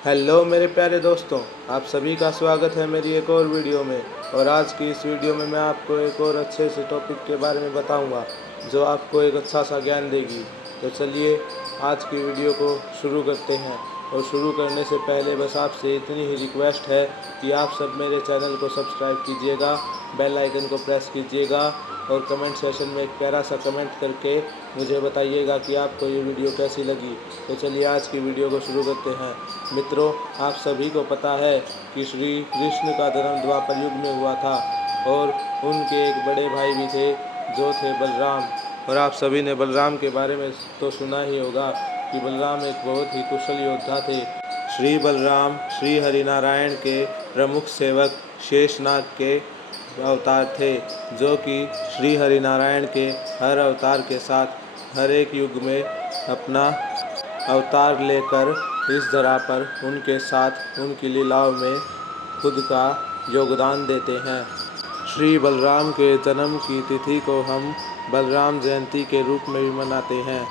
Hello मेरे प्यारे दोस्तों, आप सभी का स्वागत है मेरी एक और वीडियो में। और आज की इस वीडियो में मैं आपको एक और अच्छे से टॉपिक के बारे में बताऊंगा जो आपको एक अच्छा सा ज्ञान देगी। तो चलिए आज की वीडियो को शुरू करते हैं। और शुरू करने से पहले बस आपसे इतनी ही रिक्वेस्ट है कि आप सब मेरे चैनल को सब्सक्राइब कीजिएगा, बेल आइकन को प्रेस कीजिएगा और कमेंट सेशन में एक प्यारा सा कमेंट करके मुझे बताइएगा कि आपको ये वीडियो कैसी लगी। तो चलिए आज की वीडियो को शुरू करते हैं। मित्रों, आप सभी को पता है कि श्री कृष्ण का जन्म द्वापर युग में हुआ था और उनके एक बड़े भाई भी थे जो थे बलराम। और आप सभी ने बलराम के बारे में तो सुना ही होगा कि बलराम एक बहुत ही कुशल योद्धा थे। श्री बलराम श्री हरिनारायण के प्रमुख सेवक शेषनाग के अवतार थे, जो कि श्री हरिनारायण के हर अवतार के साथ हर एक युग में अपना अवतार लेकर इस धरा पर उनके साथ उनकी लीलाओं में खुद का योगदान देते हैं। श्री बलराम के जन्म की तिथि को हम बलराम जयंती के रूप में भी मनाते हैं।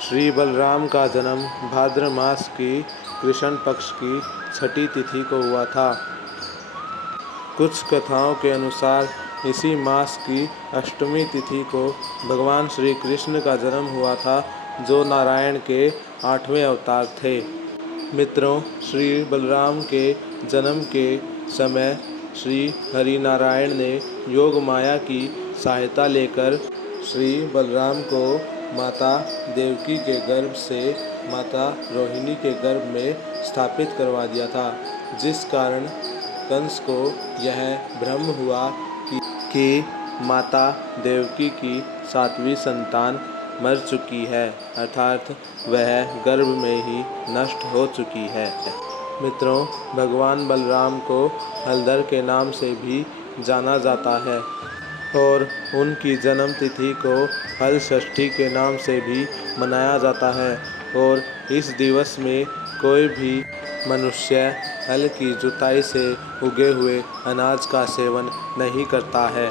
श्री बलराम का जन्म भाद्र मास की कृष्ण पक्ष की छठी तिथि को हुआ था। कुछ कथाओं के अनुसार इसी मास की अष्टमी तिथि को भगवान श्री कृष्ण का जन्म हुआ था, जो नारायण के 8वें अवतार थे। मित्रों, श्री बलराम के जन्म के समय श्री हरिनारायण ने योग माया की सहायता लेकर श्री बलराम को माता देवकी के गर्भ से माता रोहिणी के गर्भ में स्थापित करवा दिया था, जिस कारण कंस को यह भ्रम हुआ कि माता देवकी की 7वीं संतान मर चुकी है, अर्थात वह गर्भ में ही नष्ट हो चुकी है। मित्रों, भगवान बलराम को हलधर के नाम से भी जाना जाता है और उनकी जन्म तिथि को हल षष्ठी के नाम से भी मनाया जाता है। और इस दिवस में कोई भी मनुष्य हल की जुताई से उगे हुए अनाज का सेवन नहीं करता है।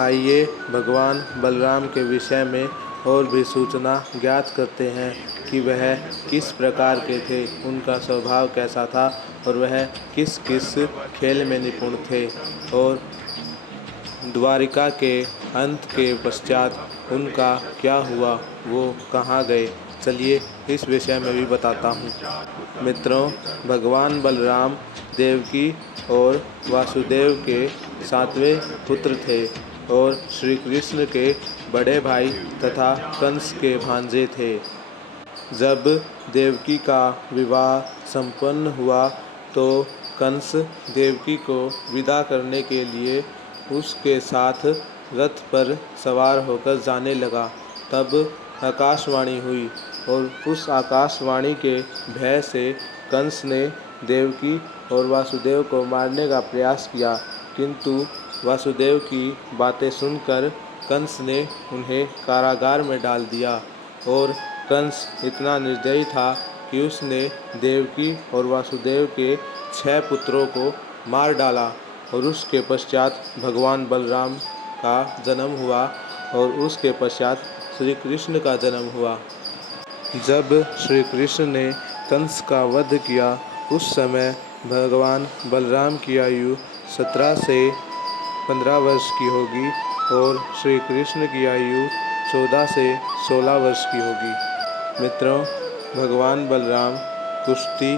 आइए भगवान बलराम के विषय में और भी सूचना ज्ञात करते हैं कि वह किस प्रकार के थे, उनका स्वभाव कैसा था और वह किस किस खेल में निपुण थे और द्वारिका के अंत के पश्चात उनका क्या हुआ, वो कहाँ गए। चलिए इस विषय में भी बताता हूँ। मित्रों, भगवान बलराम देवकी और वासुदेव के 7वें पुत्र थे और श्री कृष्ण के बड़े भाई तथा कंस के भांजे थे। जब देवकी का विवाह संपन्न हुआ तो कंस देवकी को विदा करने के लिए उसके साथ रथ पर सवार होकर जाने लगा। तब आकाशवाणी हुई और उस आकाशवाणी के भय से कंस ने देवकी और वासुदेव को मारने का प्रयास किया, किंतु वासुदेव की बातें सुनकर कंस ने उन्हें कारागार में डाल दिया। और कंस इतना निर्दयी था कि उसने देवकी और वासुदेव के 6 पुत्रों को मार डाला। और उसके पश्चात भगवान बलराम का जन्म हुआ और उसके पश्चात श्री कृष्ण का जन्म हुआ। जब श्री कृष्ण ने कंस का वध किया, उस समय भगवान बलराम की आयु 17 से 15 वर्ष की होगी और श्री कृष्ण की आयु 14 से 16 वर्ष की होगी। मित्रों, भगवान बलराम कुश्ती,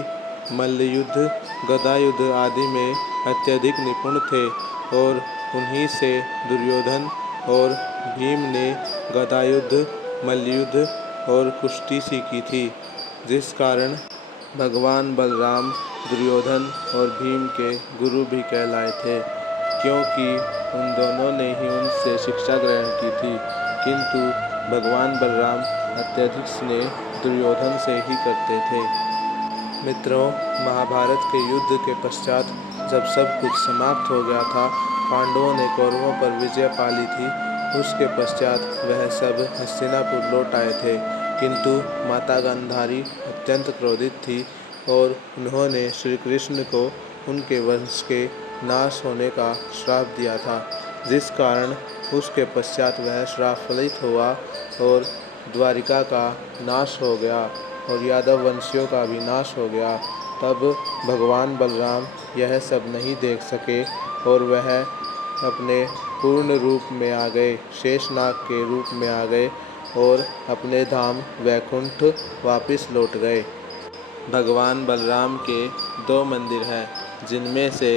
मल्लयुद्ध, गदायुद्ध आदि में अत्यधिक निपुण थे और उन्हीं से दुर्योधन और भीम ने गदायुद्ध, मल्लयुद्ध और कुश्ती सीखी थी, जिस कारण भगवान बलराम दुर्योधन और भीम के गुरु भी कहलाए थे, क्योंकि उन दोनों ने ही उनसे शिक्षा ग्रहण की थी। किंतु भगवान बलराम अत्यधिक स्नेह दुर्योधन से ही करते थे। मित्रों, महाभारत के युद्ध के पश्चात जब सब कुछ समाप्त हो गया था, पांडवों ने कौरवों पर विजय पा ली थी। उसके पश्चात वह सब हस्तिनापुर लौट आए थे, किंतु माता गांधारी अत्यंत क्रोधित थी और उन्होंने श्री कृष्ण को उनके वंश के नाश होने का श्राप दिया था, जिस कारण उसके पश्चात वह श्राप फलित हुआ और द्वारिका का नाश हो गया। और यादव वंशियों का विनाश हो गया, तब भगवान बलराम यह सब नहीं देख सके और वह अपने पूर्ण रूप में आ गए, शेषनाग के रूप में आ गए और अपने धाम वैकुंठ वापस लौट गए। भगवान बलराम के 2 मंदिर हैं, जिनमें से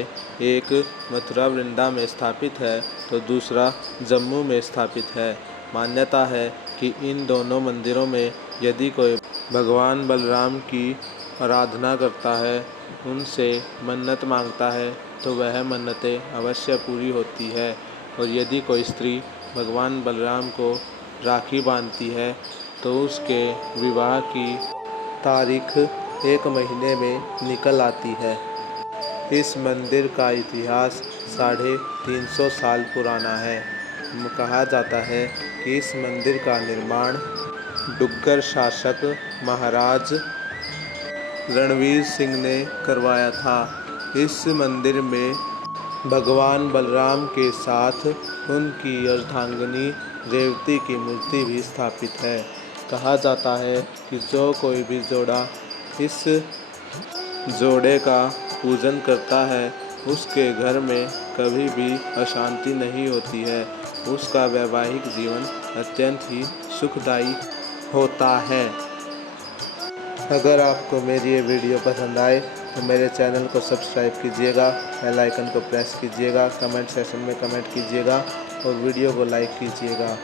एक मथुरा वृंदा में स्थापित है तो दूसरा जम्मू में स्थापित है। मान्यता है कि इन दोनों मंदिरों में यदि कोई भगवान बलराम की आराधना करता है, उनसे मन्नत मांगता है तो वह मन्नतें अवश्य पूरी होती है। और यदि कोई स्त्री भगवान बलराम को राखी बांधती है तो उसके विवाह की तारीख 1 महीने में निकल आती है। इस मंदिर का इतिहास 350 साल पुराना है। कहा जाता है कि इस मंदिर का निर्माण डुग्गर शासक महाराज रणवीर सिंह ने करवाया था। इस मंदिर में भगवान बलराम के साथ उनकी अर्धांगिनी रेवती की मूर्ति भी स्थापित है। कहा जाता है कि जो कोई भी जोड़ा इस जोड़े का पूजन करता है, उसके घर में कभी भी अशांति नहीं होती है, उसका वैवाहिक जीवन अत्यंत ही सुखदायी होता है। अगर आपको मेरी ये वीडियो पसंद आए तो मेरे चैनल को सब्सक्राइब कीजिएगा, बेल आइकन को प्रेस कीजिएगा, कमेंट सेक्शन में कमेंट कीजिएगा और वीडियो को लाइक कीजिएगा।